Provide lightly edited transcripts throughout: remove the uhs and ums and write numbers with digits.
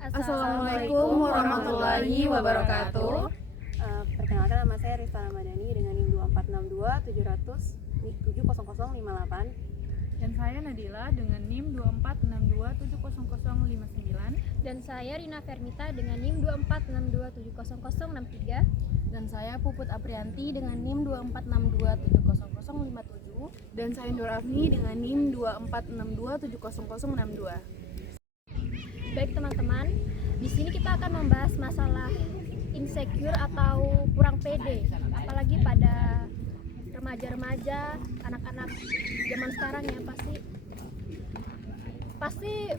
Assalamualaikum warahmatullahi wabarakatuh. Perkenalkan, nama saya Rista Ramadhani dengan NIM 2462 700 70058. Dan saya Nadila dengan NIM 2462700059. Dan saya Rina Fermita dengan NIM 2462700063. Dan saya Puput Aprianti dengan NIM 2462700057. Dan saya Nur Afni dengan NIM 2462700062. Baik teman-teman, di sini kita akan membahas masalah insecure atau kurang pede, apalagi pada remaja-remaja, anak-anak zaman sekarang ya pasti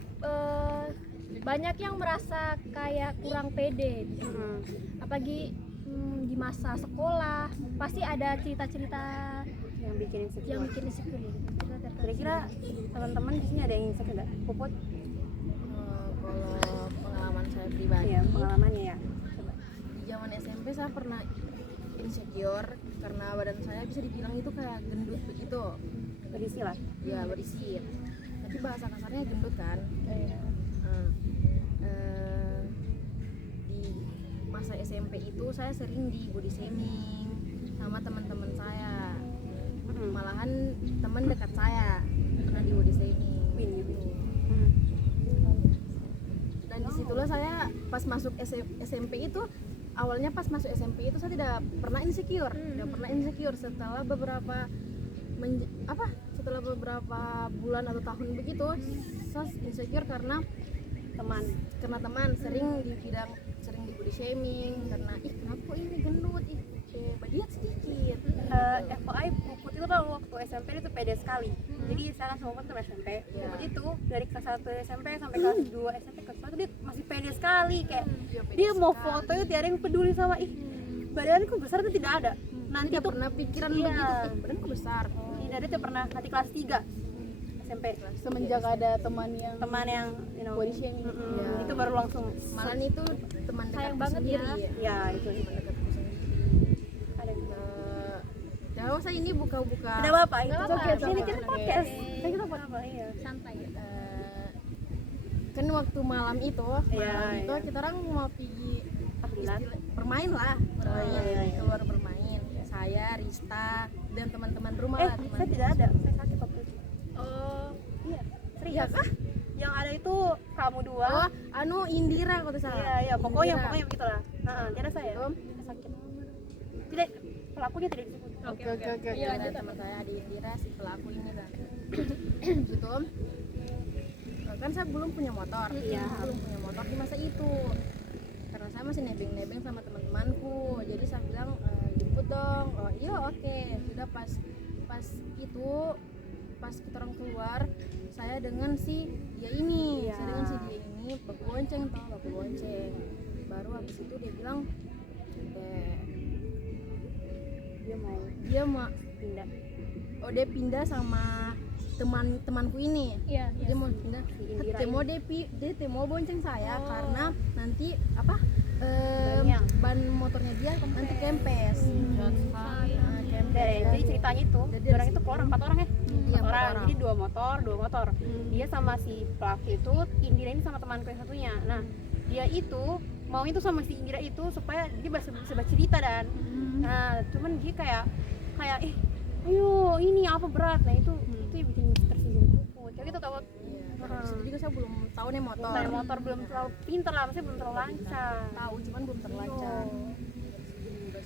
banyak yang merasa kayak kurang pede, apalagi di masa sekolah pasti ada cerita-cerita Yang bikin insecure. Kira-kira teman-teman di sini ada yang insecure nggak? Puput? Kalau pengalaman saya pribadi, Iya, pengalamannya ya. Coba. di zaman SMP saya pernah insecure karena badan saya bisa dibilang itu kayak gendut begitu. Berisi lah. Ya berisi. Tapi bahasa kasarnya gendut kan. Di masa SMP itu saya sering di body shaming sama teman-teman saya. Malahan teman dekat saya pernah di body shaming. Dan disitulah saya pas masuk SMP itu, awalnya pas masuk SMP itu saya tidak pernah insecure, setelah beberapa bulan atau tahun begitu saya insecure karena teman sering di body shaming karena kenapa ini gendut, badiat sedikit. FYI, Puput itu kalau waktu SMP itu pede sekali. Jadi saya langsung ngomong sama SMP. Puput itu dari kelas 1 SMP sampai kelas 2 SMP kelas 1 dia masih pede sekali, kayak dia mau foto itu tiada yang peduli sama badanku besar itu tidak ada. Nanti Tidak pernah pikiran begitu, badanku besar. Tidak ada tuh pernah nanti kelas 3 SMP. Semenjak ada teman yang body shaming. Itu baru langsung Malah itu teman Sayang dekatku banget sendiri. ya itu. Teman dekatku sendiri. Ada Jauh saya ini buka-buka. tidak apa-apa itu. Nggak apa-apa. Ini kita Oke. podcast. Kita apa iya. Santai ya. Kan waktu malam itu Iya. kita orang mau pergi Tahlilan. bermain lah, iya. keluar bermain. Saya, Rista, dan teman-teman rumah lah. Saya tidak ada. Saya sakit waktu itu. Oh, Iya. Serius. Iya kah? Yang ada itu kamu dua. Indira kalau tidak salah. Iya, pokoknya Indira. begitulah. Tidak saya. Itu. Saya sakit. Tidak, pelakunya tidak disebut. Oke. Iya, ada teman saya di Indira, si pelaku ini kan. Gitu. Kan saya belum punya motor. Iya. Belum punya motor di masa itu. Karena saya masih nebeng-nebeng sama teman-temanku. Jadi saya bilang jemput dong. Oh iya, oke. Sudah pas kita orang keluar, saya dengan si dia ini. Iya. Saya dengan si dia ini baku bonceng. Baru habis itu dia bilang dia mau Pindah. dia pindah sama temanku ini. iya. Dia mau pindah. Indira Dia mau bonceng saya karena nanti Bannya. ban motornya dia nanti kempes. Jadi ceritanya itu, orang itu keluar 4 orang ya. Iya, 4 orang. 4 orang. Jadi 2 motor. Dia sama si pelaku itu, Indira ini sama temanku yang satunya. Nah, dia itu mau itu sama si Indira itu supaya dia bisa bercerita dan nah, cuman dia kayak ayo ini apa berat. Nah, itu yang bikin tersinggung Puput. Jadi itu tahu Terus juga saya belum tahu nih motor. motor belum terlalu pintar lah, maksudnya belum terlalu lancar. Tahu cuman belum terlancar.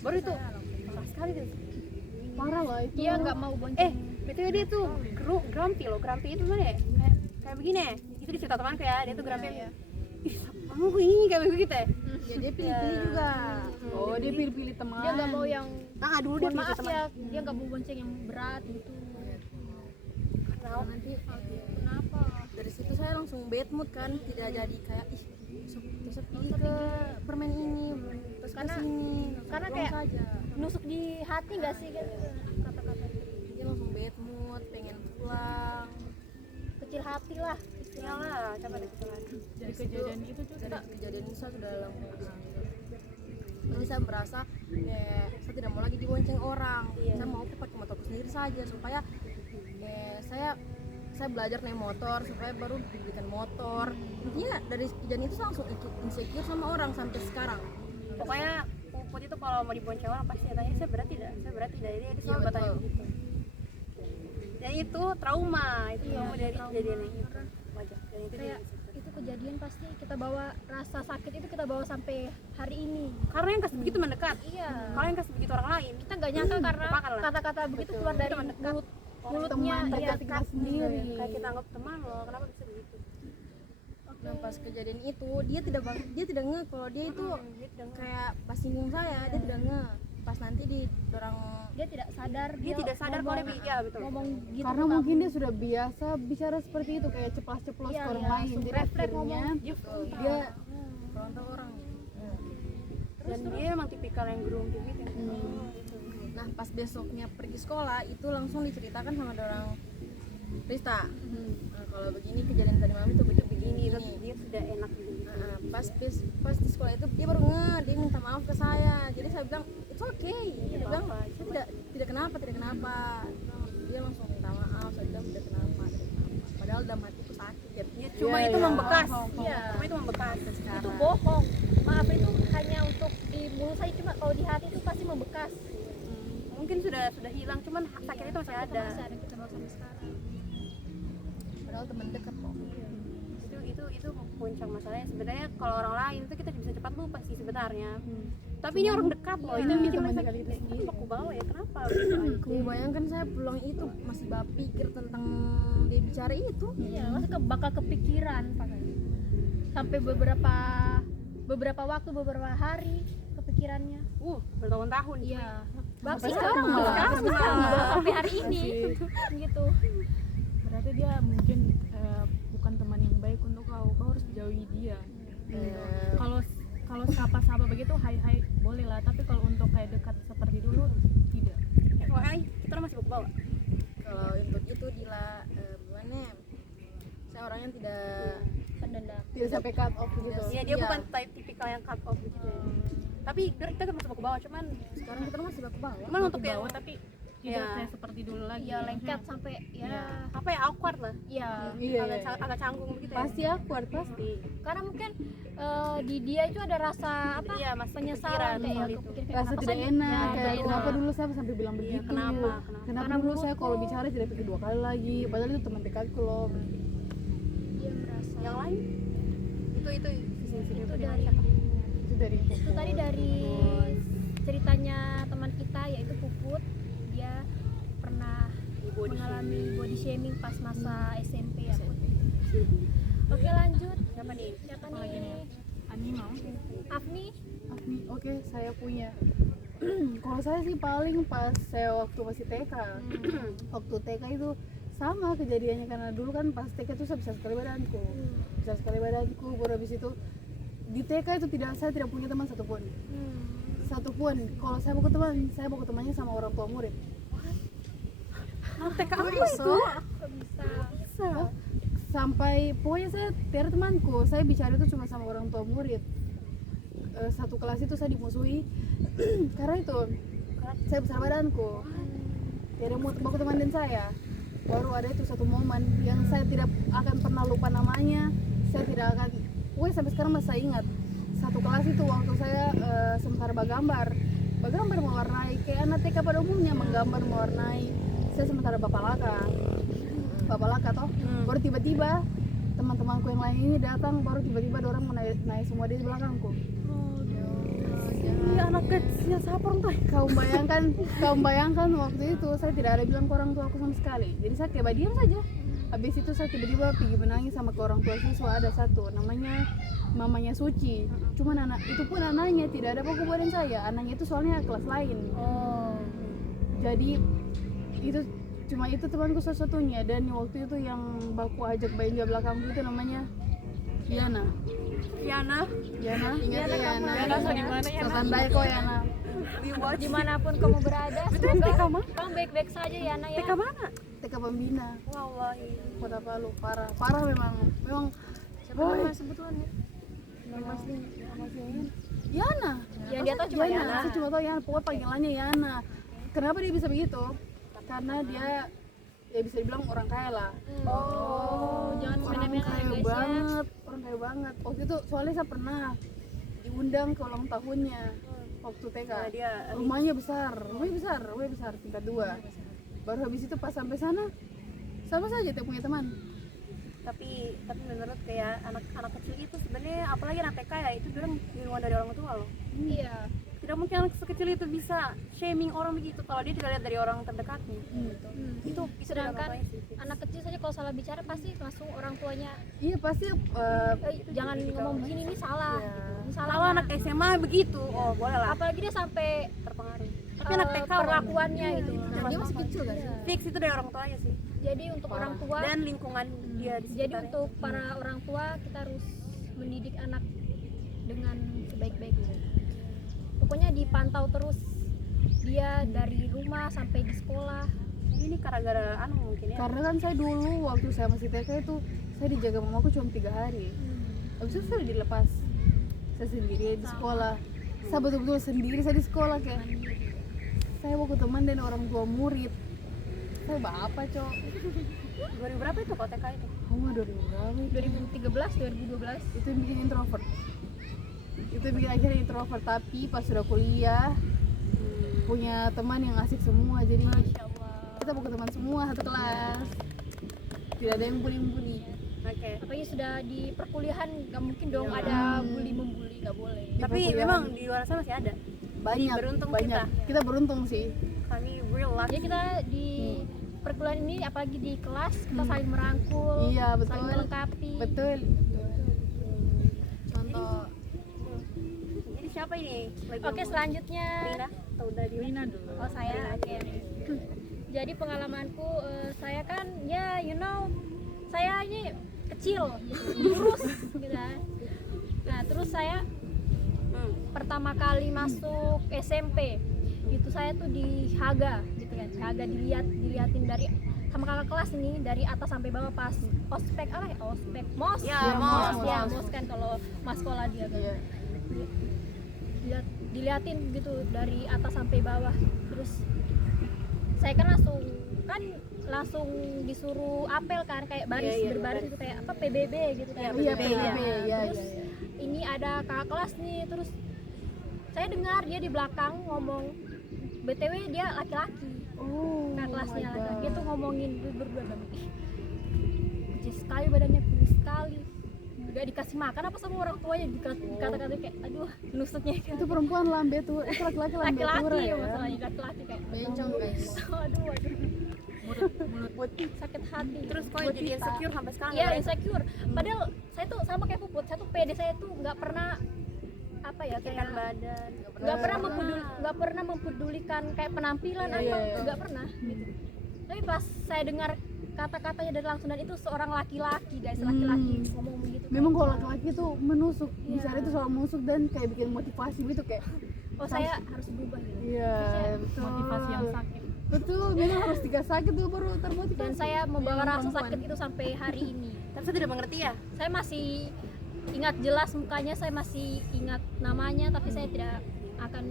Baru itu parah sekali deh. Parah loh itu. Dia nggak mau bonceng. Betul dia tuh grumpy itu mana ya? Kayak begini. Itu di cerita temanku ya, dia tuh grumpy. Ih, kamu ini kayak begitu ya? Ya dia pilih-pilih juga. Oh, dia pilih-pilih teman. Dia nggak mau yang Dulu dia maaf teman. ya, dia nggak mau bonceng yang berat gitu. Nanti Kenapa? dari situ saya langsung bad mood kan, tidak jadi kayak besok pergi ke permen ini, terus ke sini. Karena Pulang kayak saja. nusuk di hati nggak sih kan kata-kata Dia langsung bad mood, pengen pulang. kecil hati lah. Iyalah, coba deh kita lagi. Dari kejadian itu Dari kejadian itu saya sudah dalam ini saya merasa saya tidak mau lagi dibonceng orang. Saya mau pakai motorku sendiri saja supaya saya belajar naik motor supaya baru dibelikan motor. Intinya dari kejadian itu saya langsung insecure sama orang sampai sekarang. Pokoknya Puput itu kalau mau dibonceng orang pasti tanya saya berat tidak, jadi dia selalu Iya, bertanya betul. begitu. Dan itu trauma dari kejadian yang itu wajar. Dan itu dia Kayak itu kejadian pasti kita bawa rasa sakit itu kita bawa sampai hari ini. karena yang kasih begitu mendekat. Iya. Kalau yang kasih begitu orang lain, Kita nggak nyangka karena Lupakan lah. kata-kata begitu keluar dari mulutnya teman iya, dekat kita sendiri. kayak kita anggap teman loh, kenapa bisa begitu? Nah pas kejadian itu dia tidak nge kalau dia itu kayak pas singgung saya, dia tidak nge. Pas nanti didorong dia tidak sadar Dia tidak sadar kalau dia ya betul. ngomong gitu Karena ke mungkin kamu. dia sudah biasa bicara seperti itu, kayak ceplas-ceplos Iya, ke orang iya, lain. langsung Jadi refleks akhirnya ngomong. dia frontal orang. Dan dia emang tipikal yang gerung gitu. Nah pas besoknya pergi sekolah itu langsung diceritakan sama orang Rista. Nah, kalau begini kejadian tadi malam itu begini. Tapi dia sudah enak gitu. Nah, pas di sekolah itu dia baru dia minta maaf ke saya. Jadi saya bilang it's okay. Dia bilang saya tidak kenapa. Dia langsung minta maaf. Saya bilang tidak kenapa. Padahal dalam hatiku sakit. Ya, cuma Iya, itu iya. membekas. Iya. Cuma itu membekas. Itu bohong. Maaf itu hanya untuk di mulut saya, cuma kalau di hati itu pasti membekas. Mungkin sudah hilang, cuman sakit itu masih ada. Masih ada kita bawa sampai sekarang. Padahal teman dekat kok. Itu puncak masalahnya. Sebenarnya kalau orang lain itu kita bisa cepat lupa sih sebenarnya. Tapi ini orang dekat loh. Itu yang bikin teman mereka dekat itu sendiri. Aku bawa ya kenapa? Aku bayangkan saya pulang itu masih pikir tentang dia bicara itu. Iya, masih bakal kepikiran pakainya. Sampai beberapa waktu, beberapa hari kepikirannya. Bertahun-tahun. Iya. Sampai Bahkan sekarang malah. malah. Sampai sekarang malah. Sampai hari ini gitu. Berarti dia mungkin bukan teman yang baik untuk kau harus jauhi dia. Kalau sapa-sapa begitu hai boleh lah, tapi kalau untuk kayak dekat seperti dulu tidak. Pokoknya kita masih bawa. Kalau untuk itu Dila gimana? Saya orangnya tidak Pendendam. tidak sampai cut off gitu. Iya, dia Iya. bukan tipikal yang cut off gitu. Tapi kita masih bawa cuman sekarang kita masih baku bawah. cuman untuk yang Bawa tapi tidak Iya. kayak seperti dulu lagi. Iya, lengket sampai ya. apa ya awkward lah. Iya. Iya, Agak canggung begitu ya. pasti awkward pasti. Karena mungkin di dia itu ada rasa apa? Iya, masih penyesalan kepikiran kayak soal ya, itu. kepikiran Rasa kenapa tidak saya- enak, Ya, kayak tidak kenapa enak. dulu saya sampai bilang Iya, begitu. kenapa? Kenapa Karena dulu saya menurutku- kalau bicara tidak pikir 2 kali lagi, padahal itu teman dekatku loh. Dia merasa Yang lain itu sisi-sisi itu dia dari Itu dari itu tadi dari ceritanya teman kita yaitu Puput. Dia pernah mengalami body shaming pas masa SMP ya, Put. Oke, lanjut. siapa nih? Siapa Apalagi nih? nih? Anima. Afni. Afni, oke, saya punya. Kalau saya sih paling pas saya waktu masih TK. Waktu TK itu sama kejadiannya karena dulu kan pas TK itu saya besar sekali badanku. Besar sekali badanku, baru habis itu di TK itu saya tidak punya teman satupun. Satupun. Kalau saya mau ke temannya sama orang tua murid. TK apa itu? Kok bisa? Oh, sampai pokoknya saya tiada temanku, saya bicara itu cuma sama orang tua murid. Satu kelas itu saya dimusuhi karena itu saya besar badanku, tiada mau baku teman dan saya. Baru ada itu satu momen yang saya tidak akan pernah lupa namanya, saya tidak akan, pokoknya sampai sekarang masih saya ingat. Satu kelas itu waktu saya sementara bergambar mewarnai kayak anak TK pada umumnya, menggambar mewarnai. Saya sementara bapak laka toh. Baru tiba-tiba teman-temanku yang lain ini datang, baru tiba-tiba ada orang naik semua di belakangku. Iya, anak kecil siapa orang tuh? Kamu bayangkan waktu itu saya tidak ada bilang ke orang tua aku sama sekali. Jadi saya kayak diam saja. Habis itu saya tiba-tiba pergi menangis sama ke orang tua siswa, ada satu namanya mamanya Suci. Cuman itu pun anaknya tidak ada baku badan saya. Anaknya itu soalnya kelas lain. Jadi itu cuma itu temanku satu-satunya, dan waktu itu yang baku ajak belanja belakangku itu namanya Yana. Yana Ingat ya Yana? Yana so di mana ya? Satandai kok Yana. Dimanapun kamu berada, semoga kamu baik-baik saja ya, Nak ya. TK mana? TK Pembina, Wallahi. Kota Palu, parah memang. Siapa nama sebutannya? Nama Yana. Ya dia tahu cuma Yana. Yana. Saya cuma tahu Yana, pokoknya panggilannya Yana. Kenapa dia bisa begitu? Karena dia ya bisa dibilang orang kaya lah. Jangan Orang semena-mena ya kaya guys ya. banget, orang kaya banget. Waktu itu soalnya saya pernah diundang ke ulang tahunnya waktu TK. Nah, dia Rumahnya besar tingkat 2. Baru habis itu pas sampai sana sama saja dia punya teman. tapi menurut kayak anak kecil itu sebenarnya apalagi anak TK ya itu bilang lingkungan dari orang tua loh. Iya. Tidak mungkin anak sekecil itu bisa shaming orang begitu kalau dia tidak lihat dari orang terdekatnya. Itu bisa dari orang Sedangkan tuanya sih. anak kecil saja kalau salah bicara pasti langsung orang tuanya Iya pasti jangan ngomong begini, ini salah. ya, Ini salah. Kalau anak SMA begitu, oh boleh lah Apalagi dia sampai terpengaruh. Tapi anak TK perlakuannya gitu. Dia masih kecil kan? fix itu dari orang tuanya sih Jadi untuk orang tua, dan lingkungan dia di jadi sekitarnya. untuk para orang tua kita harus mendidik anak dengan sebaik-baiknya. Pokoknya dipantau terus dia dari rumah sampai di sekolah. ini gara-gara anu mungkin ya. karena kan saya dulu waktu saya masih TK itu saya dijaga mamaku cuma 3 hari. Habis itu saya dilepas, saya sendiri di sekolah. Saya betul-betul sendiri saya di sekolah kayak saya mau ke teman dan orang tua murid. Saya apa cok? 2000 berapa itu kok TK itu? Oh 2000 berapa? 2013, 2012. Itu yang bikin introvert. Itu yang bikin akhirnya introvert, tapi pas sudah kuliah punya teman yang asik semua, jadi Masya Allah. kita bukan teman semua satu kelas, tidak ada yang bully. Oke. Apalagi sudah di perkuliahan nggak mungkin dong ada bully membuli, nggak boleh. Tapi perkuliahan. memang di luar sana masih ada. Banyak, Beruntung banyak. Kita beruntung sih. Kami real lucky. Jadi kita di perkuliahan ini apalagi di kelas kita saling merangkul, Iya, betul. saling melengkapi. Betul. Contoh Jadi siapa ini? Oke, selanjutnya Rina atau udah di Lina dulu. oh saya oke. Jadi pengalamanku saya kan ya saya ini kecil, kurus gitu kan. Nah, terus saya pertama kali masuk SMP itu saya tuh di Haga gitu kan. Haga diliatin dari sama kakak kelas ini dari atas sampai bawah pas ospek mos Ya, mos kan kalau mas sekolah dia kan. Diliatin gitu dari atas sampai bawah. Terus saya kan langsung disuruh apel kan kayak baris Iya, berbaris baris. itu kayak apa PBB gitu kan. Iya, PBB, PBB, ya. Terus ini ada kakak kelas nih, terus saya dengar dia di belakang ngomong, BTW dia laki-laki, Oh, kakak kelasnya my God. laki-laki, dia tuh ngomongin berdua banget, kecil sekali badannya, kurus sekali, gak dikasih makan apa sama orang tuanya, dikata-kata kayak aduh nusuknya kan. Itu perempuan lambe tuh, itu laki-laki lambe Laki-laki tura ya ya. masalahnya, laki-laki kayak bencong guys. aduh Mulut sakit hati. Terus kok Buat jadi kita. insecure sampai sekarang? Iya, ya? insecure. Padahal saya tuh sama kayak Puput, saya tuh pede, saya tuh nggak pernah apa ya Pikirkan kayak badan. nggak pernah mempedulikan kayak penampilan Iya, apa, iya. nggak pernah gitu. Tapi pas saya dengar kata-katanya dari langsung, dan itu seorang laki-laki guys, laki-laki ngomong begitu. Memang kalau laki-laki tuh menusuk, Iya. bicara itu soal menusuk dan kayak bikin motivasi gitu kayak oh saya harus berubah gitu. iya, betul. motivasi yang sakit. Betul, memang harus dikasih sakit tuh baru termotivasi. Dan saya membawa rasa sakit itu sampai hari ini. Tapi saya tidak mengerti ya. Saya masih ingat jelas mukanya, saya masih ingat namanya, tapi saya tidak akan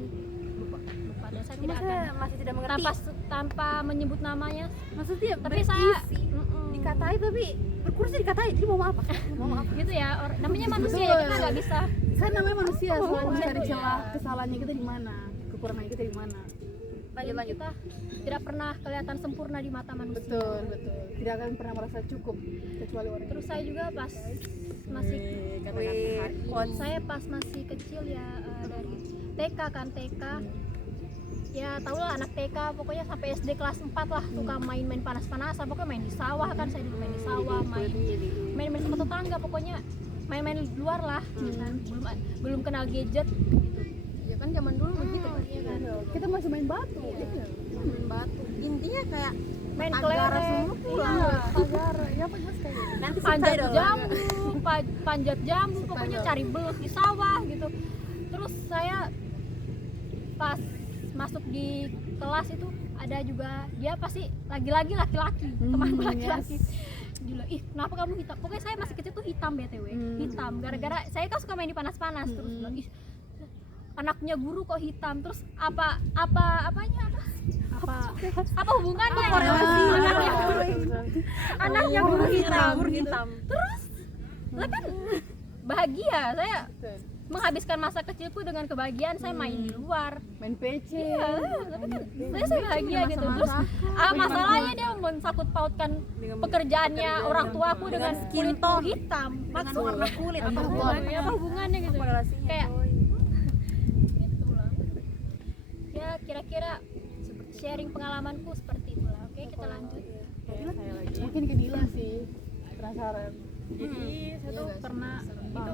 lupa dan saya tidak Saya akan masih tidak mengerti. tanpa menyebut namanya. Maksudnya Tapi saya dikatai tapi berkursi dikatai. Jadi mau apa? Mau apa? gitu ya, namanya manusia ya, kita nggak bisa. Kan namanya manusia, selalu mencari Iya. celah kesalahannya kita di mana, kekurangan kita di mana. Lanjut. Kita tidak pernah kelihatan sempurna di mata manusia. Betul. Tidak akan pernah merasa cukup kecuali orang. Terus saya juga pas masih saya pas masih kecil ya, dari TK kan, ya tau lah anak TK, pokoknya sampai SD kelas 4 lah suka main-main panas-panasan, pokoknya main di sawah kan, saya dulu main di sawah, main sama tetangga, pokoknya main-main di luar lah, belum kenal gadget gitu. Ya kan zaman dulu begitu kan. Iya kan? Kita masih main batu. Iya. Main batu. Intinya kayak Main Tagara kelereng, semua pulang. iya. Pagar, ya apa mas kayak Nanti panjat selesai dong. jambu, panjat jambu, pokoknya cari belut di sawah gitu. Terus saya pas masuk di kelas itu ada juga dia pasti lagi-lagi laki-laki, temanku laki-laki. Gila, ih kenapa kamu hitam? Pokoknya saya masih kecil tuh hitam BTW, hitam. Gara-gara saya kan suka main di panas-panas, terus bilang, ih anaknya guru kok hitam. Terus apanya Apa hubungannya? Anaknya bulu hitam. Terus lah kan bahagia, saya menghabiskan masa kecilku dengan kebahagiaan, saya main di luar. Main PC. Iya, tapi kan saya bahagia gitu. Terus masalahnya dia mensangkut pautkan pekerjaannya orang tuaku dengan kulit hitam, dengan warna kulit. apa hubungannya gitu? Kayak itulah. Ya kira-kira sharing pengalamanku seperti itulah. Oke, kita lanjut. Saya lagi. Mungkin ke Dila sih. Penasaran. Jadi saya tuh pernah itu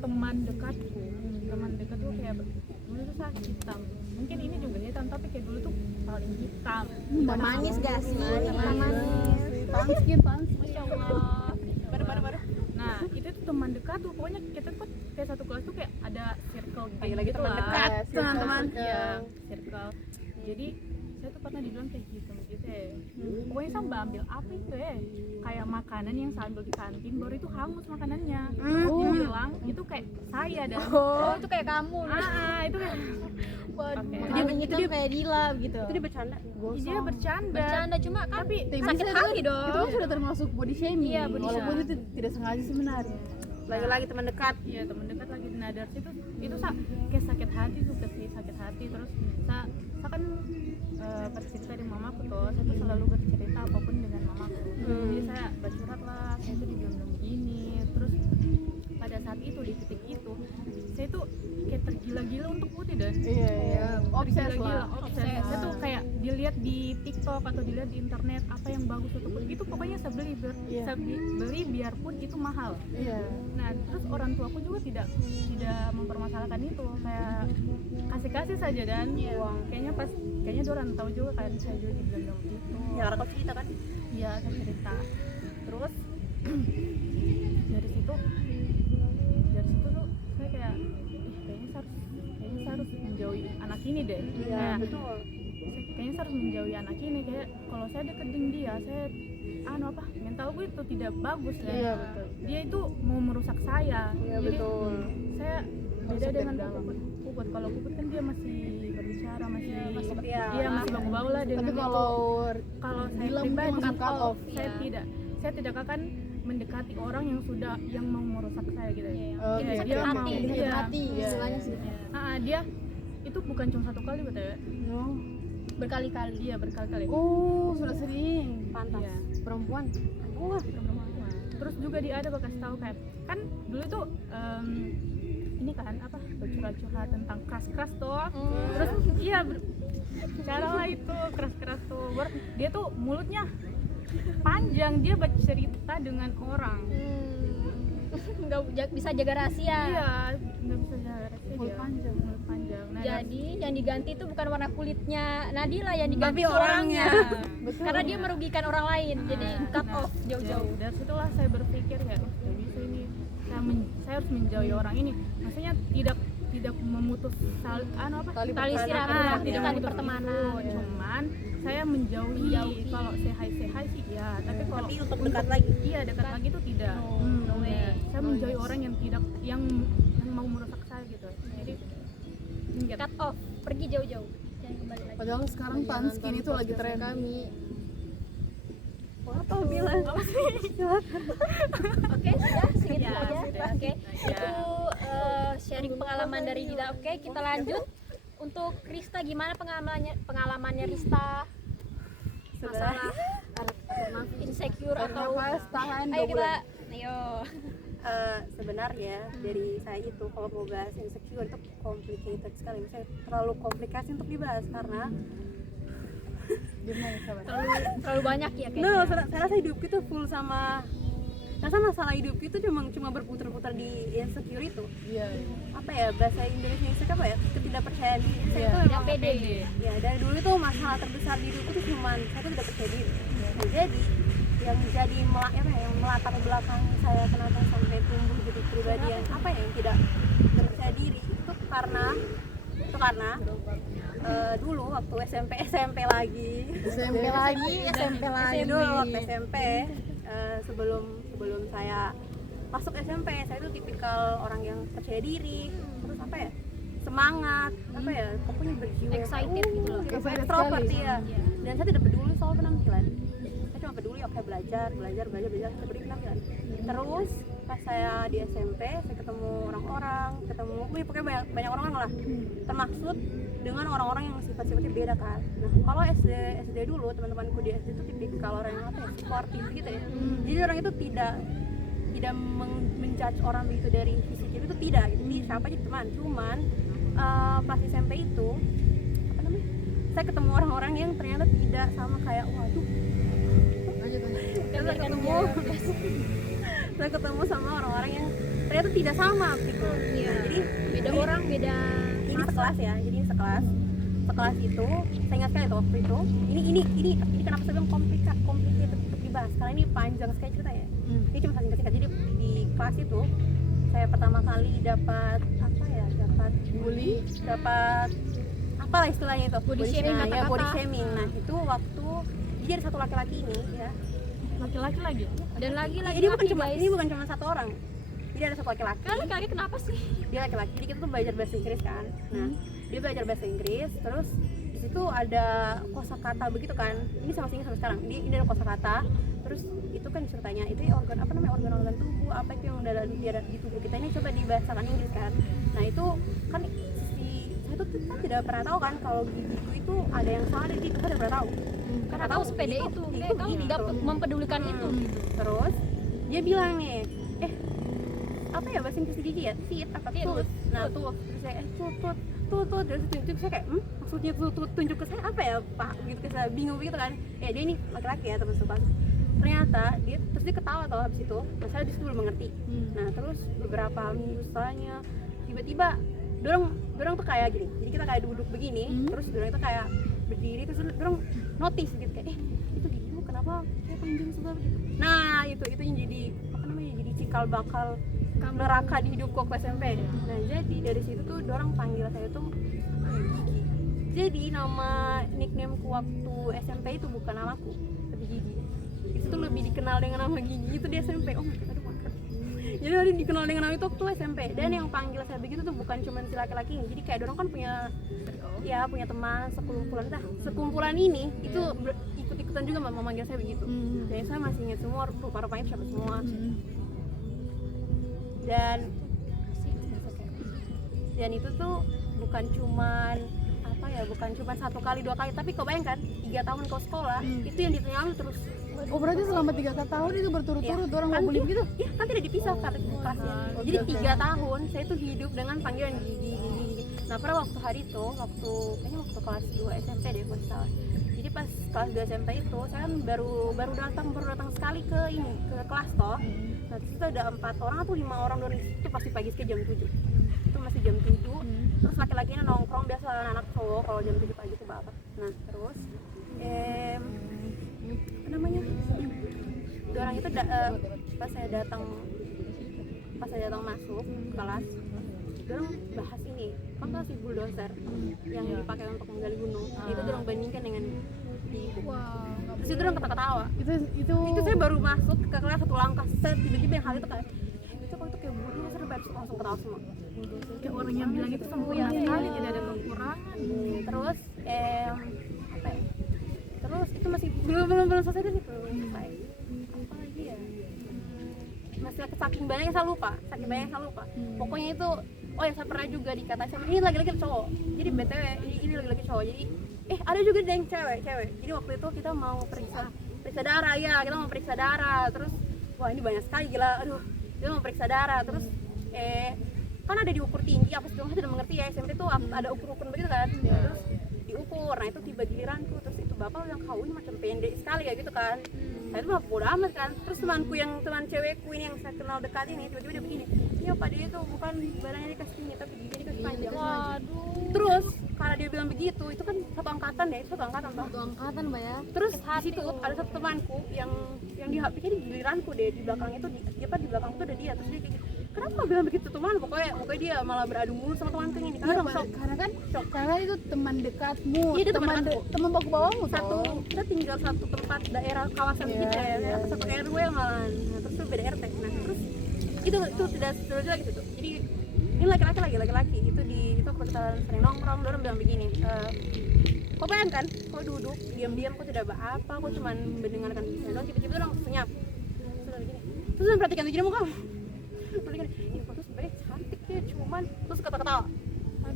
teman dekatku kayak dulu tuh saya hitam, mungkin ini juga hitam tapi kayak dulu tuh paling hitam. Manis gak sih? Manis. Panskin. Masya Allah. Baru. Nah itu tuh teman dekat tuh, pokoknya kita tuh kayak satu kelas tuh kayak ada circle Lagi-lagi gitu teman lah. dekat. Teman-teman. Iya, circle. Jadi saya tuh pernah dibilang kayak hitam gitu ya. Pokoknya saya ambil apa itu ya, kayak makanan yang saya ambil di kantin baru itu hangus makanannya. Dia bilang itu kayak saya dan Oh, itu kayak kamu. itu kayak Oke. Itu dia kayak Dila gitu. Itu dia bercanda. Dia bercanda. Bercanda cuma kan Tapi sakit hati Itu dong. kan sudah termasuk body shaming. Iya, body Walaupun itu tidak sengaja sebenarnya. Lagi-lagi teman dekat. Iya, teman dekat lagi di nadar situ itu kayak sakit hati tuh, kayak sakit hati. Terus saya kan bercerita di mamaku tuh, saya tuh selalu bercerita apapun dengan mamaku. Jadi saya bercurhat lah, saya tuh dibilang begini. Terus pada saat itu di titik itu saya tuh kayak tergila-gila untuk putih dan Obses tergila-gila, lah. obses. Saya tuh kayak dilihat di TikTok atau dilihat di internet apa yang bagus untuk putih itu pokoknya saya beli biarpun itu mahal. Iya. Nah terus orang tuaku juga tidak mempermasalahkan itu, kayak kasih saja dan kayaknya dia orang tahu juga kan saya juga dibilang gitu. Ya orang kau cerita kan. Iya saya cerita. Terus dari situ tuh saya kayak kayaknya saya harus menjauhi anak ini deh. Iya, betul. Kayaknya saya harus menjauhi anak ini, kayak kalau saya deketin dia saya mental gue itu tidak bagus ya. Iya, betul. Dia itu mau merusak saya. Iya, Jadi betul. saya beda dengan Puput. Kalau Puput kan dia masih berbicara, masih masih baku-baku lah dengan Tapi itu. kalau saya Dila mungkin pribadi langsung cut off. saya tidak akan mendekati orang yang mau merusak saya gitu. Oh, Ya, sakit dia hati, mau sakit hati istilahnya sih. dia itu bukan cuma satu kali betul ya. Berkali-kali. Iya berkali-kali. Oh, sudah sering. Pantas. Iya. Perempuan. Perempuan. Terus juga dia ada bekas tahu kayak kan dulu tuh ini kan apa bercurhat tentang keras tuh. Terus iya cara lah itu keras tuh. Dia tuh mulutnya panjang, dia bercerita dengan orang. Nggak bisa jaga rahasia. Iya, nggak bisa jaga rahasia Mulut dia. panjang. Mulut panjang. Nah, Jadi yang diganti itu bukan warna kulitnya Nadila, yang diganti Tapi orangnya. Betul. Karena dia merugikan orang lain. Jadi cut off jauh-jauh. Dari situlah saya berpikir ya, nggak bisa ini. Saya harus menjauhi orang ini. Maksudnya tidak memutus Tali Tali tidak silaturahmi, memutus tali itu. pertemanan. Cuman saya menjauhi. Kalau say hi sih ya, tapi kalau Tapi untuk dekat lagi. iya dekat lagi itu tidak. No way. Saya menjauhi orang yang mau merusak saya gitu. Jadi Cut off, pergi jauh-jauh. Jangan kembali lagi. Padahal sekarang panskin itu lagi tren. Kami Apa bilang? Oke, sudah segitu Ya, saja. sudah. Oke, Ya. itu sharing pengalaman dari Dila. Oke, kita lanjut. Untuk Rista, gimana pengalamannya Rista? Masalah insecure atau Nafas, tahan, ayo 2 kita, bulan. ayo. Sebenarnya dari saya itu kalau mau bahas insecure itu complicated sekali, misalnya terlalu komplikasi untuk dibahas karena Gimana sabar? Terlalu banyak ya kayaknya. no, saya rasa hidup kita full sama masalah hidup itu cuma berputar-putar di insecure itu. Iya. Apa ya bahasa Indonesia itu apa ya, ketidakpercayaan diri. Saya Iya. itu Tidak memang pede. ya dari dulu tuh masalah terbesar di hidupku tuh cuman saya tuh tidak percaya diri. Nah, jadi yang jadi yang melatar belakang saya kenapa sampai tumbuh jadi pribadi yang yang tidak percaya diri itu karena dulu waktu SMP lagi dulu waktu SMP sebelum saya masuk SMP saya itu tipikal orang yang percaya diri, terus semangat, apa ya, pokoknya berjiwa Excited gitu loh. gitu, Excited extrovert sekali. ya. Dan saya tidak peduli soal penampilan, saya cuma peduli oke belajar, saya peduli penampilan. Terus pas saya di SMP, saya ketemu orang-orang, pokoknya banyak orang lah, termaksud dengan orang-orang yang sifat-sifatnya beda kan. Nah kalau SD dulu, teman-temanku di SD itu tipikal orang yang apa ya, sportif gitu ya. Jadi orang itu tidak menjudge orang begitu dari fisiknya itu tidak, jadi siapa aja teman. Cuman pas SMP itu apa namanya, saya ketemu orang-orang yang ternyata tidak sama kayak waduh. Saya ketemu sama orang-orang yang ternyata tidak sama gitu. Iya. Jadi Beda orang, beda ini sekelas ya, jadi ini sekelas itu saya ingat sekali tuh waktu itu ini kenapa saya bilang complicated untuk dibahas karena ini panjang sekali ceritanya. Ini cuma singkat-singkat. Jadi di kelas itu saya pertama kali dapat bully, dapat apalah istilahnya itu, Body shaming, nah, ya kata-kata. body shaming. Nah itu waktu jadi ada satu laki-laki ini ya, Laki-laki lagi. dan lagi ini bukan cuma satu orang, jadi ada satu laki-laki. laki-laki kenapa sih? Dia laki-laki, jadi kita tuh belajar bahasa Inggris kan. Nah dia belajar bahasa Inggris, terus di situ ada kosakata begitu kan. Ini sama sini sampai sekarang. Ini ada kosakata, terus itu kan ceritanya itu organ apa namanya, organ tubuh apa itu yang ada di tubuh kita ini coba dibahasakan Inggris kan. Nah itu kan saya tuh kita tidak pernah tahu kan kalau gigiku itu ada yang salah, jadi kita tidak pernah tahu. Karena tahu sepede itu, kayak kamu gini nggak tuh. mempedulikan itu. Terus dia bilang nih, apa ya bahasa Inggris gigi ya? Teeth apa tooth? Nah tuh waktu itu saya tooth terus tunjuk saya kayak maksudnya tooth tunjuk ke saya apa ya Pak? Gitu saya bingung gitu kan. Dia ini laki-laki ya teman sebang. Ternyata dia ketawa tau habis itu. Nah saya di situ belum mengerti. Nah terus beberapa minggu setelahnya tiba-tiba dorong tuh kayak gini. Jadi kita kayak duduk begini, terus dorong itu kayak berdiri, terus dorong notice gitu kayak itu gigimu kenapa kayak panjang sebelah begitu. Nah itu yang jadi apa namanya, jadi cikal bakal neraka di hidupku waktu SMP. Nah jadi dari situ tuh dorang panggil saya tuh Gigi. Jadi nama nicknameku waktu SMP itu bukan namaku, tapi Gigi. Itu tuh lebih dikenal dengan nama Gigi itu di SMP. Oh my god, aduh makan. Jadi hari dikenal dengan nama itu waktu SMP. Dan yang panggil saya begitu tuh bukan cuma si laki-laki ini. Jadi kayak dorang kan punya teman sekumpulan ini itu ikut-ikutan juga memanggil saya begitu. Dan saya masih ingat semua rupa-rupanya siapa semua. Dan itu tuh bukan cuman satu kali dua kali, tapi kau bayangkan 3 tahun kau sekolah itu yang ditanyain terus. Oh berarti selama 3 tahun itu berturut-turut orang mau bully begitu? Iya kan tidak dipisah kelasnya. Jadi 3 tahun saya tuh hidup dengan panggilan gigi. Nah pada waktu hari itu, kayaknya waktu kelas 2 SMP deh kalau tidak salah. Jadi pas kelas 2 SMP itu saya kan baru datang sekali ke kelas toh. Nah di situ ada 4 orang atau 5 orang dari situ pasti pagi sekali jam 7. Itu masih jam 7. Terus laki-lakinya nongkrong biasa anak cowok kalau jam 7 pagi itu bapak. Nah terus apa namanya? Orang itu pas saya datang masuk kelas, orang bahas ini, kan tahu si bulldozer yang dipakai untuk menggali gunung. Itu orang bandingkan dengan di terus itu orang ketawa. Itu saya baru masuk ke kelas satu langkah, saya tiba-tiba yang hal itu kayak itu kok itu kayak bulldozer, langsung ketawa semua. Kayak orang yang bilang itu sempurna sekali, tidak ada kekurangan. Terus apa ya? Terus itu masih belum selesai dari itu. Apa lagi ya? Masih saking banyak saya lupa. Pokoknya itu saya pernah juga dikatain sama ini lagi-lagi cowok. Jadi BTW ini lagi-lagi cowok. Jadi ada juga yang cewek. Jadi waktu itu kita mau periksa darah ya, kita mau periksa darah. Terus wah ini banyak sekali gila. Aduh, kita mau periksa darah. Terus kan ada diukur tinggi, apa sih tidak mengerti ya, SMP tuh ada ukur-ukur begitu kan. Terus diukur, nah itu tiba giliranku, terus itu bapak bilang kau ini macam pendek sekali ya gitu kan. Saya itu bodo amat kan. Terus teman cewekku ini yang saya kenal dekat ini tiba-tiba dia begini, iya pak dia itu bukan badannya dikasih tinggi tapi giginya dikasih panjang. Terus karena dia bilang begitu, itu kan satu angkatan mbak ya. Terus di situ ada satu temanku yang di pikir di giliranku deh, di belakang itu di belakang itu ada dia. Terus dia kayak gitu, kenapa kau bilang begitu teman? Pokoknya dia malah beradu mulu sama temanku ini. Karena itu teman dekatmu. Iya, dia teman baku bawahmu. Kita tinggal satu tempat daerah kawasan gitu ya, satu RW malah. Nah, terus itu beda RT. Nah, terus itu tidak lagi situ. Jadi ini laki-laki itu aku kita sering nongkrong, dia bilang begini, kau bayangkan, kau duduk diam-diam, kau tidak apa-apa, kau cuma mendengarkan doang, tiba-tiba orang senyap, terus perhatikan begini muka kamu, ini kau tuh sebenarnya cantik ya, cuman terus kata-kata,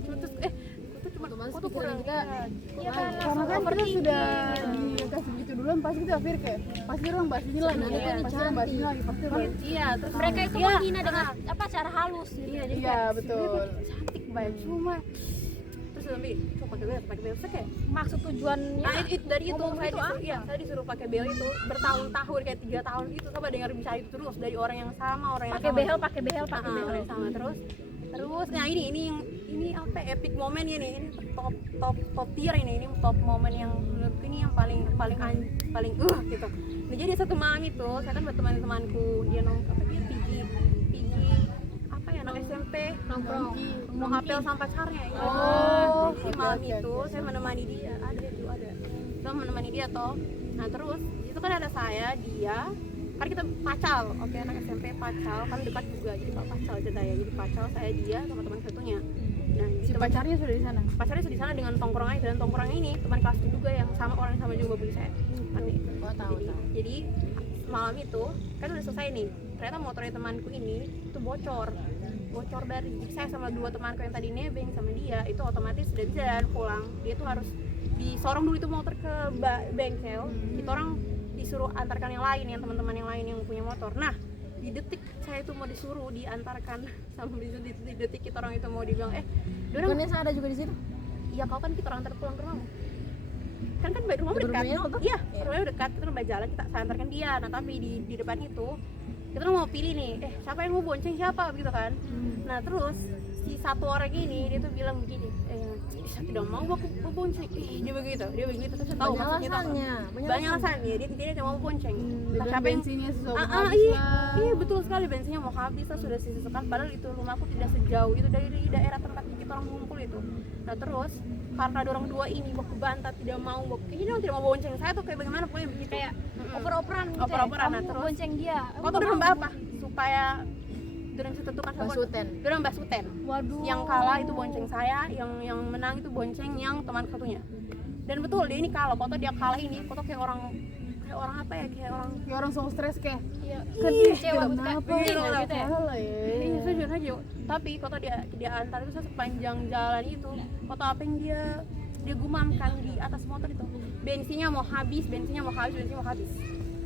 terus itu cuma kau tuh kurang, Iya kan, Karena kan kita sudah dikasih begitu duluan, pasti kita pikir kayak pasti orang bahas ini lah, nanti kan pasti orang bahas ini lagi, pasti orang. iya, terus mereka itu menghina dengan apa cara halus gitu. iya, jadi Iya betul. cantik banget, cuma terus lebih coba pakai bel, kayak Maksud tujuannya nah dari itu ngomong saya itu disuruh, iya, saya disuruh pakai bel itu bertahun-tahun kayak 3 tahun gitu. Coba dengar bicara itu terus dari orang yang sama, orang yang pakai sama. behel, pakai behel, pakai Ah, behel. orang yang sama terus nah ini apa epic momen ini top tier ini top momen yang menurutku ini yang paling gitu. Nah, jadi satu malam itu saya kan buat temanku dia pigi apa ya anak SMP Nongkrong. mau ngapel sama pacarnya ya. Si malam itu saya menemani dia, saya menemani dia toh. Nah terus itu kan ada saya, dia, kan kita pacal, oke, anak SMP pacal, kan dekat juga, jadi pacal cerita ya, jadi pacal saya, dia sama teman satunya. Nah Si pacarnya sudah di sana. pacarnya sudah di sana dengan tongkrongnya, dan tongkrongnya ini teman kelasku juga yang sama, orang yang sama juga bully saya. Jadi malam itu kan udah selesai nih, ternyata motornya temanku ini itu bocor dari saya sama 2 temanku yang tadi nebeng sama dia, itu otomatis sudah bisa jalan pulang, dia tuh harus disorong dulu itu motor ke bengkel, itu orang disuruh antarkan yang lain, yang teman-teman yang lain yang punya motor. Nah di detik saya itu mau disuruh diantarkan sama di detik kita orang itu mau dibilang Bukannya saya ada juga di situ? iya kau kan kita orang antar pulang ke rumahmu kan rumah dekat, iya rumahnya dekat, kita udah jalan, saya antarkan dia. Nah tapi di depan itu kita mau pilih nih, siapa yang mau bonceng siapa begitu kan. Nah terus si satu orang ini dia tuh bilang begini, saya tidak mau aku bonceng, dia begitu terus saya tahu maksudnya itu apa. Banyak alasannya, dia tidak mau bonceng. Nah, Dan siapa yang bensinnya sudah mau habis lah. iya betul sekali, bensinnya mau habis lah, sudah sisa sekali, padahal itu rumahku tidak sejauh itu dari daerah tempat kita orang ngumpul itu. Nah terus karena ada orang 2 ini baku bantah, tidak mau kayaknya dia tidak mau bonceng saya tuh kayak bagaimana pokoknya begitu, Kayak oper-operan gitu. Oper-operan, Kamu nah, terus bonceng dia. kau tuh udah apa supaya dorang bisa tentukan siapa dorang basuten. Waduh. Yang kalah itu bonceng saya, yang menang itu bonceng yang teman satunya. Dan betul dia ini kalah, kau tuh dia kalah ini, kau tuh kayak orang apa ya, kayak orang so stres kayak Iya. kan Kecewa tidak gitu, kayak apa pusing ya, gitu ya. salah ya. iya saya jujur aja. Tapi kau tuh dia antar itu saya sepanjang jalan itu, kau tuh apa yang dia gumamkan di atas motor itu, bensinnya mau habis,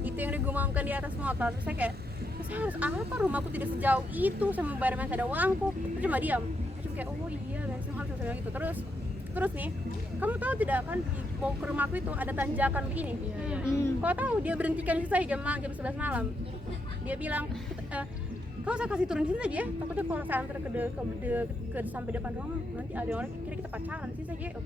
itu yang digumamkan di atas motor. Terus saya kayak, saya harus apa, rumahku tidak sejauh itu, saya membayar masih ada uangku. Saya cuma diam, saya cuma kayak oh iya bensin habis, saya bilang gitu. Terus nih, kamu tahu tidak kan mau ke rumahku itu ada tanjakan begini. Kau tahu dia berhentikan saya jam 11 malam. Dia bilang, kau saya kasih turun di sini aja ya, takutnya kalau saya antar ke sampai depan rumah nanti ada orang kira kita pacaran sih saja.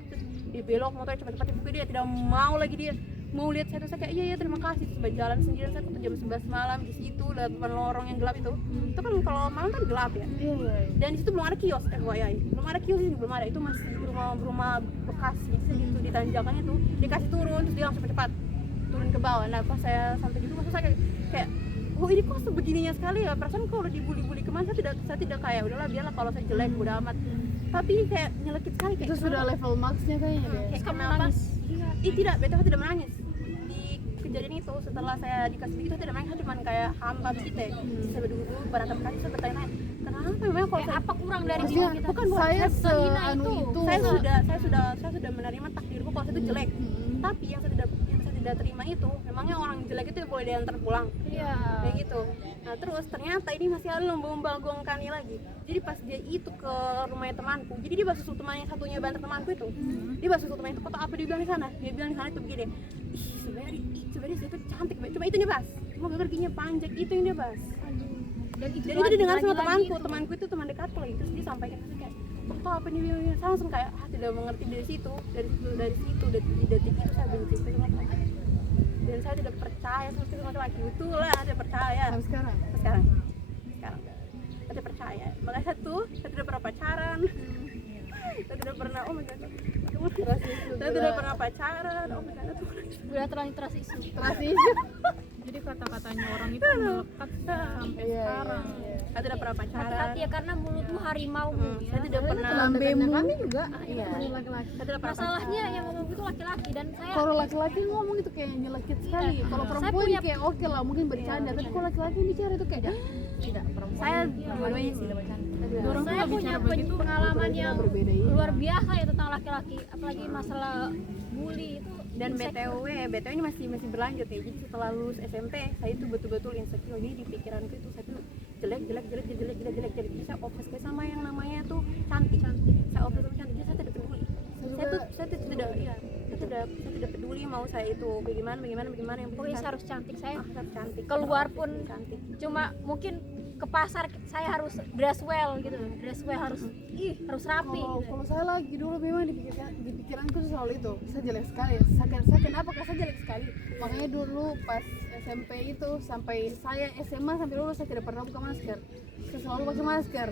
Dia belok motornya cepat-cepat, tapi dia tidak mau lagi, dia mau lihat saya. Terus saya kayak iya terima kasih, sampai jalan sendirian saya ke jam 11 malam di situ lewat depan lorong yang gelap itu kan kalau malam kan gelap ya. Dan di situ belum ada kios, belum ada kios ini, belum ada, itu masih rumah bekas gitu di tanjakan itu. Dikasih turun terus dia langsung cepat turun ke bawah. Nah pas saya sampai gitu maksud saya kayak oh ini kok sebegininya sekali ya, perasaan kalau udah dibully kemana saya tidak kayak udahlah biarlah kalau saya jelek udah amat, tapi kayak nyelekit sekali kayak Itu sudah level maxnya kayaknya deh. kayak kenapa iya tidak, betul saya tidak menangis di kejadian itu. Setelah saya dikasih begitu saya tidak menangis, saya cuma kayak hampa begitu ya. Saya berdua beratap kaki, saya bertanya kenapa memang kalau Kayak apa kurang dari diri Maksudnya, kita? bukan saya sehina seanu itu. itu. saya sudah menerima takdirku kalau saya itu jelek. Tapi yang saya tidak terima itu memangnya orang jelek itu boleh diantar pulang. Iya. Kayak gitu. Nah terus ternyata ini masih ada lomba-lombongkannya lagi. Jadi pas dia itu ke rumahnya temanku, jadi dia bahas susu temannya satunya bantar temanku itu. Dia bahas susu temannya itu, kata apa dia bilang di sana? Dia bilang di sana itu begini. Sebenarnya saya itu cantik, cuma itu dia bahas. Cuma giginya panjang, itu yang dia bahas. Dan itu Jadi itu didengar sama temanku itu teman dekatku lagi. Terus dia sampaikan kayak kok apa nih bilangnya, saya langsung kayak tidak mengerti dari situ di detik itu saya benci sama laki-laki. Dan saya tidak percaya sama laki-laki, betul lah saya percaya Sampai sekarang. sekarang saya tidak percaya. Makanya saya tidak pernah pacaran, saya tidak pernah saya tidak pernah pacaran. Oh my god, udah terlanjur trust issue. Jadi kata-katanya orang itu melekat sampai sekarang. saya tidak pernah pacaran. hati-hati ya karena mulutmu harimau. Saya tidak pernah. lambemu. kami juga Iya. laki-laki. Saya tidak pernah Masalahnya yang ngomong itu laki-laki dan saya Kalau laki-laki ngomong itu kayak nyelekit sekali. Kalau perempuan punya- kayak oke lah mungkin bercanda, tapi kalau laki-laki bicara itu kayak Tidak perempuan. Saya dua-duanya sih. Orang tuh saya nggak punya bicara begitu. pengalaman yang berbeda ini. luar biasa ya tentang laki-laki, apalagi masalah bully itu. Dan BTW ini masih berlanjut ya. Jadi setelah lulus SMP, saya itu betul-betul insecure. Jadi di pikiranku itu saya tuh jelek. Jadi saya obses sama yang namanya tuh cantik. Saya obses sama cantik. Jadi saya tidak peduli. Saya tidak peduli mau saya itu bagaimana yang Pokoknya saya harus cantik, saya harus cantik. keluar pun cantik. cuma mungkin ke pasar saya harus dress well gitu, harus rapi Kalau gitu. kalau saya lagi dulu memang di pikiranku tuh selalu itu saya jelek sekali. Saya kenapa saya jelek sekali? Makanya dulu pas SMP itu sampai saya SMA sampai lulus saya tidak pernah buka masker. Saya selalu pakai masker.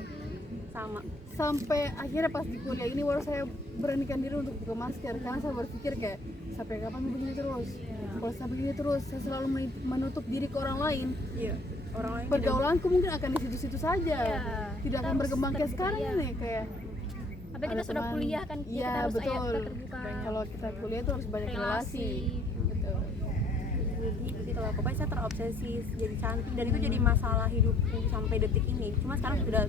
Sama. Sampai akhirnya pas di kuliah ini baru saya beranikan diri untuk buka masker karena saya berpikir kayak sampai kapan begini terus. Kalau saya begini terus saya selalu menutup diri ke orang lain. Iya. Orang lain Pergaulanku mungkin akan di situ-situ saja. Iya. Tidak Kita akan harus berkembang kayak terbuka, sekarang iya. nih kayak Tapi kita ada sudah teman. kuliah kan, Iya, kita harus betul. terbuka. Kalau kita kuliah itu harus banyak relasi. Betul. jadi kalau pokoknya saya terobsesi jadi cantik dan itu jadi masalah hidupku sampai detik ini. Cuma sekarang sudah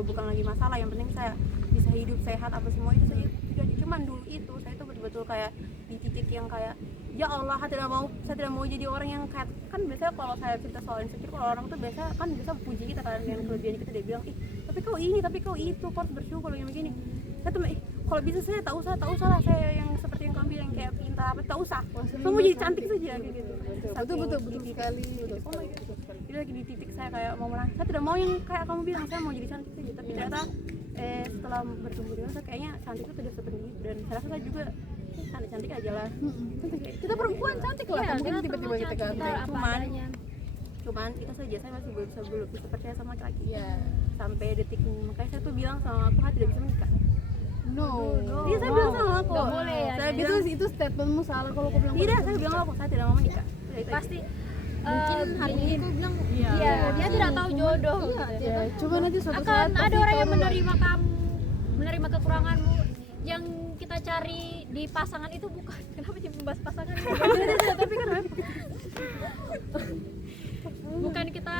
bukan lagi masalah, yang penting saya bisa hidup sehat apa semua itu saya sudah. Cuman dulu itu saya tuh betul-betul kayak di titik yang kayak ya Allah, saya tidak mau jadi orang yang kayak, kan biasanya kalau saya cerita soal insecure, kalau orang tuh biasa puji kita kan dengan kelebihan kita, dia bilang tapi kau ini, tapi kau itu, kau harus bersyukur yang begini. Saya tuh kalau bisa saya tak usah lah saya yang seperti yang kamu bilang kayak pintar apa, tak usah, kamu jadi cantik saja kayak gitu. Betul sekali. Itu lagi di titik saya kayak mau menang, saya tidak mau yang kayak kamu bilang, saya mau jadi cantik saja, tapi ternyata setelah bertumbuh dewasa kayaknya cantik itu tidak seperti itu, dan saya rasa saya juga cantik aja lah. Kita perempuan cantik lah, Iya, mungkin kita tiba-tiba kita cantik, ganteng. apa Cuman- adanya. Cuman itu saja, saya masih belum bisa percaya sama laki-laki Iya. sampai detik ini. Makanya saya tuh bilang sama aku, tidak bisa menikah. No. Iya, saya bilang sama aku, Nggak boleh ya, saya Nek. bilang Itu statementmu salah kalau kau bilang tidak, saya bilang aku saya tidak mau menikah. Udah, itu aja. Pasti Mungkin hari ini kau bilang iya, dia tidak tahu jodoh iya, gitu. Ya, cuma nanti suatu saat Akan pasti ada orang yang kau dulu. menerima kamu, menerima kekuranganmu. Yang kita cari di pasangan itu bukan kenapa jadi membahas pasangan ini? Tapi kan bukan kita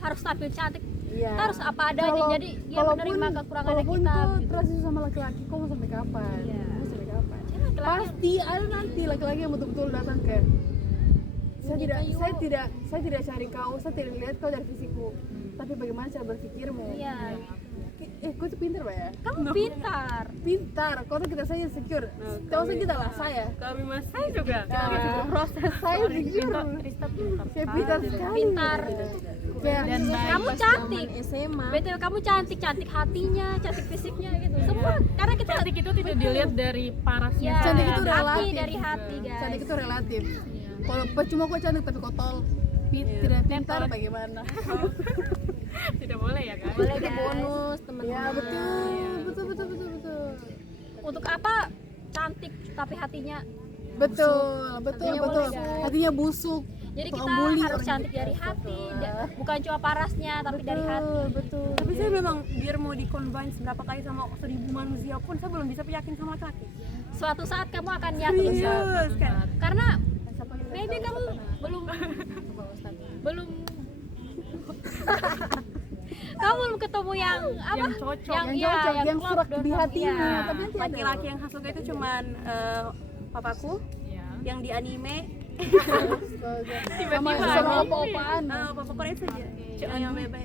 harus tampil cantik, Iya. kita harus apa adanya. Jadi dia menerima kekurangannya kalaupun kita kau gitu. terus sama laki-laki, kau mau sampai kapan? Iya. Mau sampai kapan? Jadi laki-laki Pasti ada nanti laki-laki yang betul-betul datang ke saya tidak cari kau, saya tidak lihat kau dari fisikmu, tapi bagaimana cara berpikirmu. iya, Kau tuh pintar, Pak ya? kamu pintar. Pintar, kau tuh kita saya insecure. Tahu saja kita lah saya. Kami masih juga Proses saya insecure. Kayak pintar sekali. Pintar. Kayak Dan baik. Kamu cantik. SMA BTW kamu cantik, cantik hatinya, cantik fisiknya gitu. Semua karena kita Cantik itu tidak dilihat dari parasnya. ya, Cantik itu hati relatif. dari hati, guys. cantik itu relatif. Kalau cuma kau cantik tapi kau tol, tidak pintar bagaimana? Tidak boleh ya kan? Boleh, itu guys. bonus teman-teman. Ya betul. Untuk apa cantik tapi hatinya? Betul. Hatinya boleh, guys. Hatinya busuk. Jadi Tukang kita bully harus orang cantik dari hati, bukan cuma parasnya tapi dari hati. Betul. tapi saya memang biar mau di-combine berapa kali sama 1000 manusia pun saya belum bisa yakin sama laki. Suatu saat kamu akan yakin Serius kan? karena maybe kamu belum kamu belum ketemu yang apa? Yang cocok. Yang Yang cocok, yang klop, surak di donor. hatinya. Iya. Tapi nanti ada. Laki-laki yang saya suka itu cuman papaku Iya. yang di anime, Sama opa-opaan. papa Korea saja. Yang bebe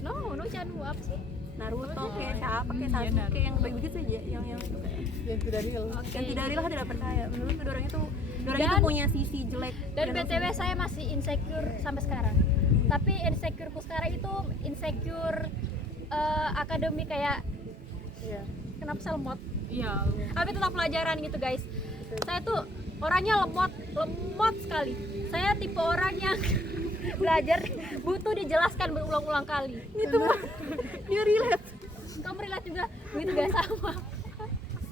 No Chanu apa sih? Naruto kayak siapa kayak Sasuke yang begitu saja, yang itu kayak Yang tidak real. yang tidak real, saya tidak percaya. Menurutku orang itu Dan- punya sisi jelek. Dan BTW saya masih insecure sampai sekarang. Tapi insecureku sekarang itu insecure akademik kayak Iya. kenapa saya lemot? Iya. Tapi tetap pelajaran gitu guys. Saya tuh orangnya lemot sekali. Saya tipe orang yang belajar butuh dijelaskan berulang-ulang kali. Itu dia relate. Kamu relate juga? Begitu gak sama?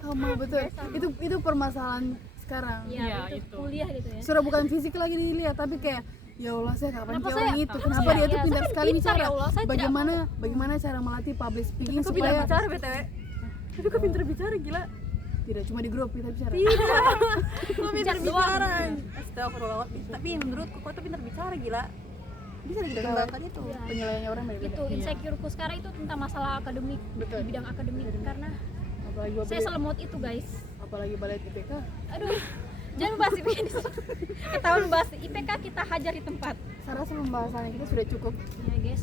Sama betul. Itu permasalahan sekarang. Iya, Iya, itu itu. kuliah gitu ya. Sudah bukan fisik lagi dilihat, tapi kayak Ya Allah, saya kapan Kenapa kayak orang saya- itu? Kenapa dia tuh Iya, pintar saya sekali pintar, bicara? ya Allah, saya tidak Bagaimana cara melatih public speaking Kok pintar supaya bicara BTW? Tapi kok pintar bicara gila. tidak cuma di grup kita bicara. Kok pintar bicara? Astagfirullah. Tapi menurutku kok tuh pintar bicara gila. Bisa dikembangkan itu. Penilaiannya orang beda-beda. Itu insecureku sekarang itu tentang masalah akademik, Betul. di bidang akademik karena Apalagi saya selemot itu guys. apalagi balai IPK. Aduh, jangan bahas IPK di sini. Ketahuan bahas IPK kita hajar di tempat. Saya rasa pembahasannya kita sudah cukup. Ya guys,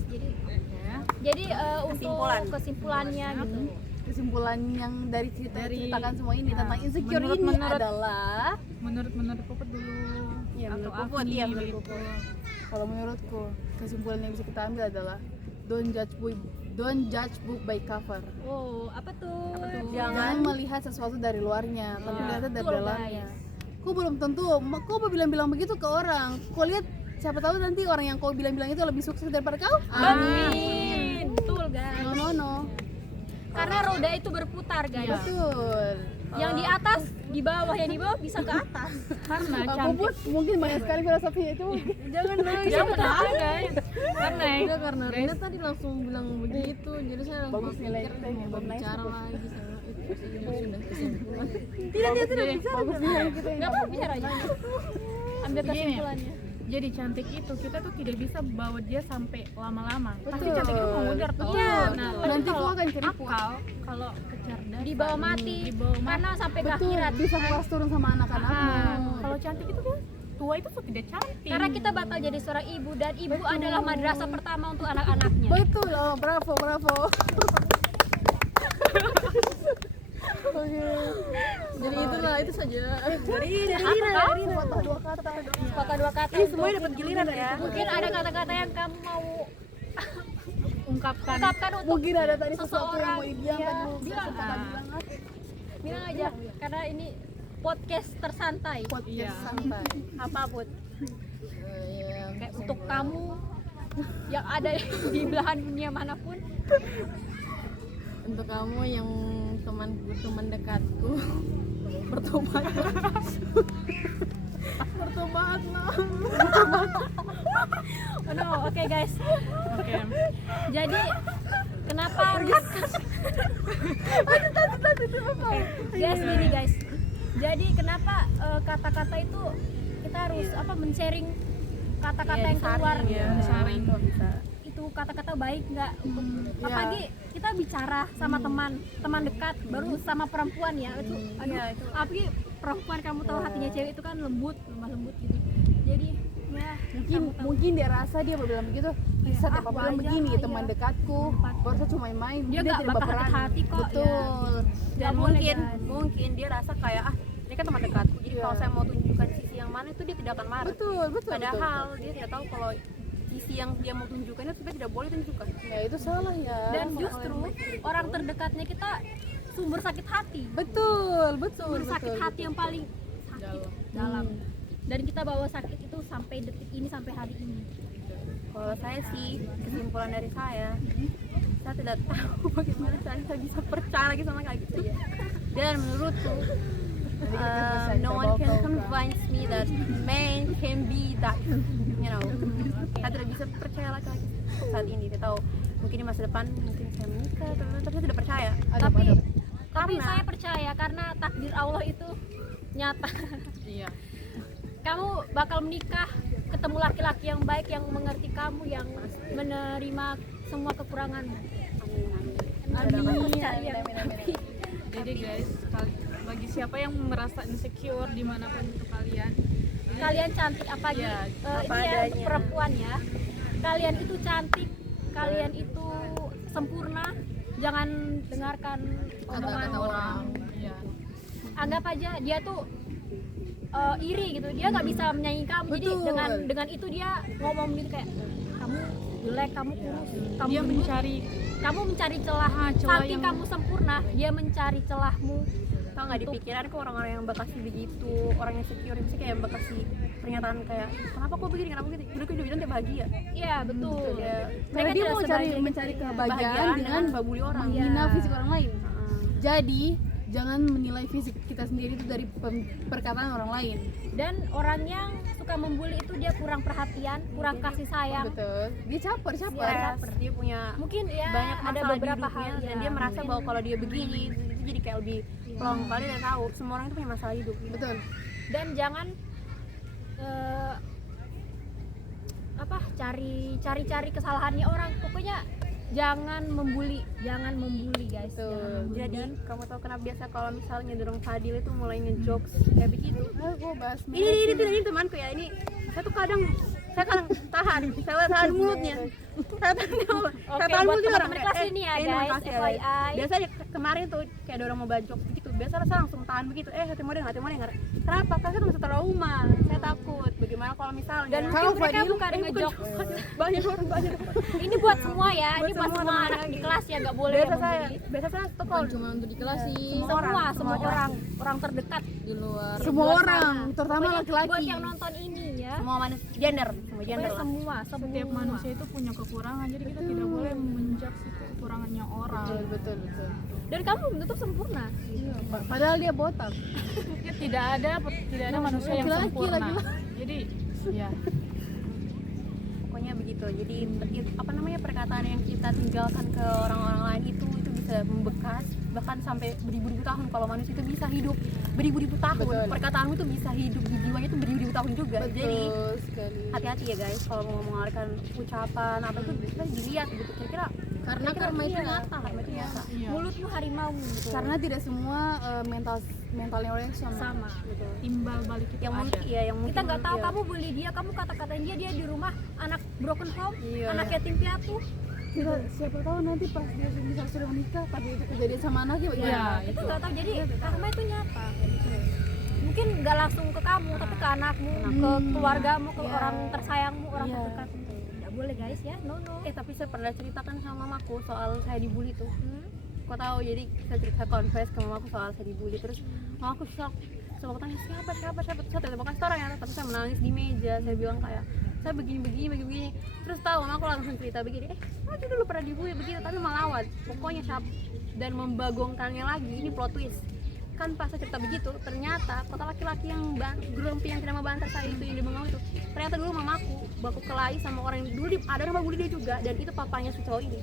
jadi untuk kesimpulannya gitu. Kesimpulan yang dari cerita yang ceritakan semua ini tentang insecure menurut- ini menurut- adalah menurut Puput dulu. Iya, Atau menurut Puput, Afni iya, menurut gitu. Puput. kalau menurutku kesimpulan yang bisa kita ambil adalah don't judge book by cover. Oh, apa tuh? Jangan melihat sesuatu dari luarnya, tapi lihatnya dari Betul, dalamnya. guys. Kau belum tentu, kau mau bilang-bilang begitu ke orang. Kau lihat siapa tahu nanti orang yang kau bilang-bilang itu lebih sukses daripada kau. Amin. Betul guys. No. Karena roda itu berputar guys. Betul. Yang di atas, di bawah, yang di bawah bisa ke atas. Karena Aku cantik. pun mungkin banyak sekali filosofinya itu. Jangan ada guys. Karena Udah karena Rina tadi langsung bilang begitu, jadi saya langsung Bagus nilai pikir kita yang mau bagus. bicara lagi sama itu sudah kesimpulan. Bagus nih yang kita Enggak apa-apa bicara aja. Ambil Begini. kesimpulannya. jadi cantik itu kita tuh tidak bisa bawa dia sampai lama-lama. Pasti Betul. cantik itu memudar tuh. Iya, Nah, betul. tapi Nanti kalau kau akan keriput. akal, kalau kecerdasan Di bawah mati. di bawah mati. Karena sampai ke Betul, akhirat. bisa kelas turun sama anak-anakmu. Kalau cantik itu kan tua itu tuh tidak cantik. Karena kita bakal jadi seorang ibu dan ibu adalah madrasah pertama untuk anak-anaknya. Betul, oh bravo. Oke. Jadi itulah itu saja. Dari Sepatah dua kata. Sepatah dua kata. ini semuanya dapat giliran ya. Mungkin ada kata-kata yang kamu mau ungkapkan ungkapkan untuk Mungkin ada tadi sesuatu yang seseorang. mau dibilang Iya, kan bilang. Bilang aja karena ini podcast tersantai. podcast Iya. santai. Apa Put? Yang Kayak untuk kamu yang ada di belahan dunia manapun. untuk kamu yang teman dekatku bertobatlah. Bertobatlah. Oh no, oke guys. Oke. Jadi kenapa guys gini guys. Jadi kenapa kata-kata itu kita harus men-sharing kata-kata yang keluar Saring itu kata-kata baik nggak untuk apalagi kita bicara sama teman dekat baru sama perempuan ya itu aduh apalagi perempuan kamu tahu hatinya cewek itu kan lemah lembut gitu jadi ya Mungkin dia rasa dia bilang begitu. Bisa apa bilang wajar begini lah, teman iya. dekatku. Baru saya cuma main-main. Dia Dia nggak tidak bakal berperan. hati-hati kok, Betul. Dan Nggak boleh, guys. mungkin dia rasa kayak ini kan teman dekatku. Jadi Iya. kalau saya mau tunjukkan sisi yang mana itu dia tidak akan marah. Betul. Padahal dia tidak tahu kalau sisi yang dia mau tunjukkan itu sebenarnya tidak boleh tunjukkan. Ya itu salah ya. dan justru orang terdekatnya kita sumber sakit hati betul. sumber sakit hati yang paling sakit dalam dan kita bawa sakit itu sampai detik ini sampai hari ini. Kalau saya sih kesimpulan dari saya tidak tahu bagaimana saya bisa percaya lagi sama kayak gitu. Dan menurutku no one can convince me that man can be that, you know. Saya tidak bisa percaya lagi saat ini. Tidak tahu mungkin di masa depan mungkin saya menikah, tapi saya tidak percaya. Tapi Karena- saya percaya karena takdir Allah itu nyata. Iya. Kamu bakal menikah, ketemu laki-laki yang baik yang mengerti kamu, yang menerima semua kekuranganmu. Amin. Jadi guys, bagi siapa yang merasa insecure dimanapun itu kalian, Kalian cantik apalagi Ya, ini apa ya untuk adanya. perempuan ya. Kalian itu cantik, kalian itu sempurna. Jangan dengarkan omongan orang. Iya. Anggap aja dia tuh iri gitu, dia nggak bisa menyaingi kamu. Jadi Betul. dengan itu dia ngomong gitu kayak kamu jelek, kamu kurus, kamu Dia gendut, kamu mencari celah. celah Saking yang- kamu sempurna, dia mencari celahmu. Tau nggak di pikiran kok orang-orang yang bakal kasih begitu, orang yang secure itu kayak bakal kasih pernyataan kayak kenapa kok begini, kenapa gitu. Udah bilang dia bahagia. Iya betul. Ya, Karena dia tidak mau sebahagia mencari gitu. kebahagiaan dengan membuli orang. menghina Iya. fisik orang lain. Jadi jangan menilai fisik kita sendiri itu dari perkataan orang lain. Dan orang yang suka membuli itu dia kurang perhatian, kurang kasih sayang. Betul. Dia caper. Dia punya Mungkin ya banyak ada masalah beberapa di hidupnya, hal dan ya. dia merasa bahwa kalau dia begini itu jadi kayak lebih plong. Padahal dia tahu semua orang itu punya masalah hidup. Betul. Dan jangan cari kesalahannya orang. Pokoknya jangan membuli guys. Jangan membuli. Jadi kamu tahu kenapa biasa kalau misalnya dorong Fadil itu mulai ngejokes kayak begitu? Gue bahas Ini temanku ya, ini saya tuh kadang tahan mulutnya. Saya tahan mulut juga orang. Teman kelas ini ya ini guys, makasih ya, guys. FYI. Biasanya kemarin tuh kayak ada orang mau bajok begitu, biasa saya langsung tahan begitu. Hati mau dengar. Kenapa? Karena saya tuh masih trauma. Saya takut. Bagaimana kalau misalnya Dan Kalau mungkin mereka Fadil, bukan ngejok. banyak orang. Ini buat semua ya, ini buat semua semua teman anak di lagi. kelas ya, nggak boleh Biasa yang saya membuli. tuh bukan kalau cuma untuk di kelas sih, Semua orang terdekat di luar. semua luar orang, sana. terutama Pokoknya laki-laki. buat yang nonton ini ya, semua manusia gender pokoknya semua Setiap manusia itu punya kekurangan, jadi kita tidak boleh menjudge kekurangannya orang. Betul. dan kamu belum tentu sempurna. Padahal dia botak. Ya, tidak ada manusia yang Laki-laki, sempurna. laki-laki. Jadi ya pokoknya begitu. Jadi apa namanya, perkataan yang kita tinggalkan ke orang-orang lain itu bisa membekas bahkan sampai beribu-ribu tahun. Kalau manusia itu bisa hidup beribu-ribu tahun, Betul. perkataanmu itu bisa hidup di jiwanya itu beribu-ribu tahun juga. Jadi Betul sekali. hati-hati ya guys kalau mau mengeluarkan ucapan apa itu bisa dilihat gitu, kira-kira Karena karma itu iya, nyata. karma itu nyata. iya. Mulutmu harimau gitu. Karena tidak semua mentalnya orang yang sama. Sama. timbal balik itu Yang ada. mungkin ya, yang mungkin Kita nggak tahu ya. kamu bully dia, kamu kata-katain dia di rumah anak broken home, Iya. anak yatim piatu. Siapa tahu nanti pas dia sudah menikah, tapi itu kejadian sama anaknya bagaimana? Iya, Itu nggak tahu. Jadi karma itu nyata. Mungkin nggak langsung ke kamu, tapi ke anakmu, ke keluargamu, ke orang tersayangmu, orang terdekatmu. Nggak boleh guys ya, no. Tapi saya pernah ceritakan sama mamaku soal saya dibully tuh. Kau tahu, jadi saya confess ke mamaku soal saya dibully, terus mamaku shock. Saya mau tanya siapa saya tidak mau kasih orang ya, tapi saya menangis di meja. Saya bilang kayak saya begini. Terus tahu mamaku langsung cerita begini, aku dulu pernah dibully begini tapi melawan. Pokoknya siapa dan membagongkannya lagi, ini plot twist. Kan pas saya cerita begitu, ternyata kota laki-laki yang grumpy yang tidak mau bantar saya itu, yang dibengong itu, ternyata dulu mamaku baku kelahi sama orang yang dulu ada orang bully dia juga, dan itu papanya si cowok ini.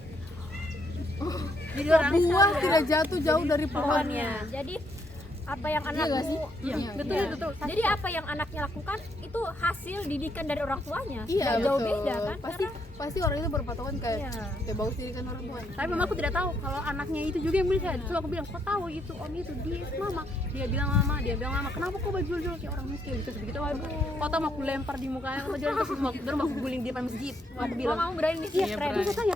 Jadi orang Buah tidak jatuh jauh dari pohonnya. Jadi apa yang anakmu betul. Jadi apa yang anaknya lakukan itu hasil didikan dari orang tuanya. Iya, Nggak jauh betul. beda kan? Pasti orang itu berpatokan kayak Iya. kayak bagus diri kan orang tuanya. Tapi mamaku tidak tahu kalau anaknya itu juga yang bully saya. Terus aku bilang, kok tahu itu om itu dia mama. Dia bilang mama, kenapa kok baju-baju kayak orang miskin gitu begitu. Waduh, kok tahu aku lempar di mukanya, kok jadi terus aku guling di depan masjid. Aku bilang, Kamu berani nih, iya keren. terus saya tanya,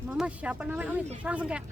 mama siapa namanya om itu? Langsung kayak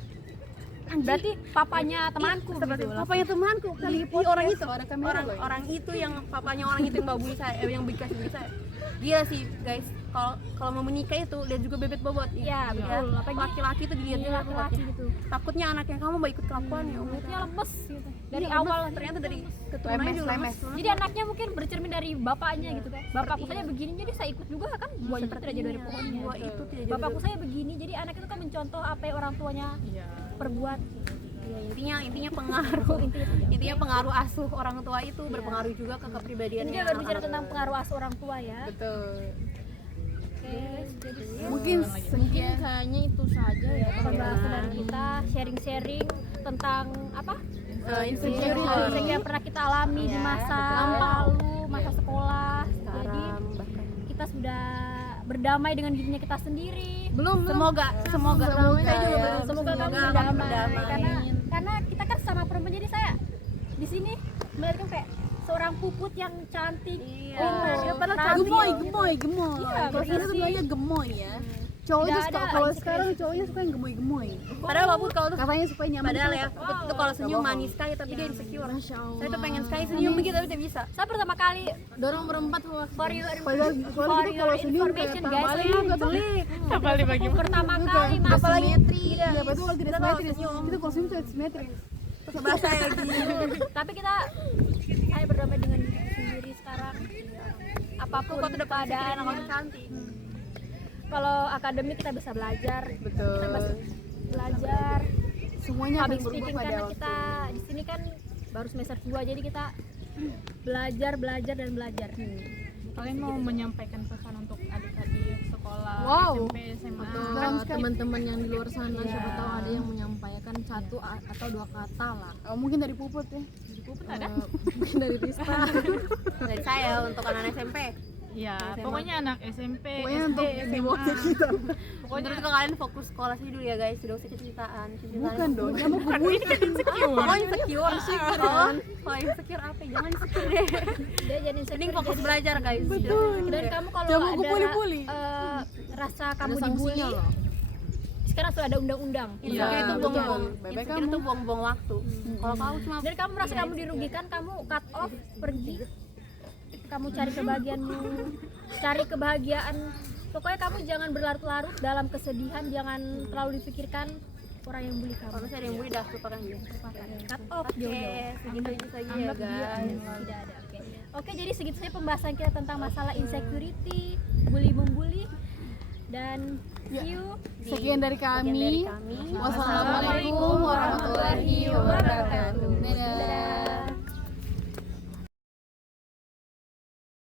Berarti papanya temanku gitu. papanya temanku kali orang itu, Ada kamera loh. orang itu yang papanya orang itu yang bully saya, yang bekas bully saya. Dia sih guys, kalau mau menikah itu lihat juga bebet bobot. Iya, betul. Apalagi Laki-laki itu dilihatnya laki-laki gitu. Takutnya anak yang kamu mau ikut kelakuannya om. Mulutnya lemes gitu. Dari Iya, awal lemes. Ternyata dari keturunannya juga lemes. Jadi anaknya mungkin bercermin dari bapaknya gitu kan. Bapakku saya begini, jadi saya ikut juga kan. Buah itu tidak jauh dari pohonnya. Buah itu tidak jauh Bapakku saya begini, jadi anak itu kan mencontoh apa yang orang tuanya perbuat. Ya, intinya pengaruh asuh orang tua itu berpengaruh juga ke kepribadiannya. Ini dia berbicara tentang pengaruh asuh orang tua ya. Betul. Oke, jadi Mungkin sekian. Kayaknya itu saja ya. pembahasan dari kita sharing-sharing tentang apa? Insecure Hal yang pernah kita alami di masa lalu, masa sekolah. Jadi kita sudah berdamai dengan dirinya kita sendiri. Semoga saya juga ya. Semoga kamu berdamai karena kita kan sama perempuan, jadi saya di sini melihat kan kayak seorang puput yang cantik. Dia Gemoy. Iya, Kalau sekarang tuh bilangnya gemoy ya. Cowok Tidak itu ada kalau insecure. sekarang cowoknya suka yang gemoy. Padahal walaupun kalau tuh Katanya supaya nyaman. padahal sama ya, itu kalau senyum manis sekali tapi dia insecure. Saya tuh pengen sekali senyum begitu tapi tidak bisa. Saya pertama kali Dorong berempat hoax. for your Padahal for kita your kalau senyum kayak information tambah guys, juga tuh. Kembali bagi pertama kali masuk Apalagi Iya, betul kalau tidak simetris. Kita kalau senyum tidak simetris. bahasa kayak gini. tapi saya berdamai dengan diri sendiri sekarang. Apapun Kok tidak keadaan keadaannya, kamu cantik. kalau akademik kita bisa belajar, Betul. belajar semuanya akan public berubah speaking pada karena waktu. kita di sini kan baru semester 2 jadi kita belajar dan belajar. Kalian mau menyampaikan pesan untuk adik-adik sekolah Wow. SMP, SMA? Keren sekali. Teman-teman yang di luar sana siapa tahu ada yang menyampaikan satu atau dua kata lah. Mungkin dari Puput ya. Puput ada? Mungkin dari Rista. Dari saya untuk anak SMP. Ya, pokoknya anak SMP, Pokoknya SD, untuk SMA. emosi kita. Pokoknya itu kalian fokus sekolah sih dulu ya guys, tidak usah cintaan. Bukan dong, ya mau Ini kan insecure. Oh insecure, kalau insecure apa? Jangan insecure deh. Dia jadi Mending fokus belajar guys. dan kamu kalau Jangan ada kupuli-puli. rasa kamu Ada dibully sanksinya loh. sekarang sudah ada undang-undang. Iya, Insecure itu betul. buang-buang. Bebek Insecure kamu. itu buang-buang waktu. Kalau kamu cuma Dan kamu merasa kamu dirugikan, kamu cut off, pergi. Kamu cari kebahagiaanmu, cari kebahagiaan. Pokoknya kamu jangan berlarut-larut dalam kesedihan, jangan terlalu dipikirkan orang yang bully kamu. kalau misalnya ada yang bully dah lupakan dia. Cut off Oke, jauh-jauh. segitu saja ya Anggap dia guys. tidak ada. Oke, jadi segitu saja pembahasan kita tentang masalah insecurity, bully membuli, dan see you di Sekian dari kami. Kami. Wassalamualaikum warahmatullahi wabarakatuh. Dadah.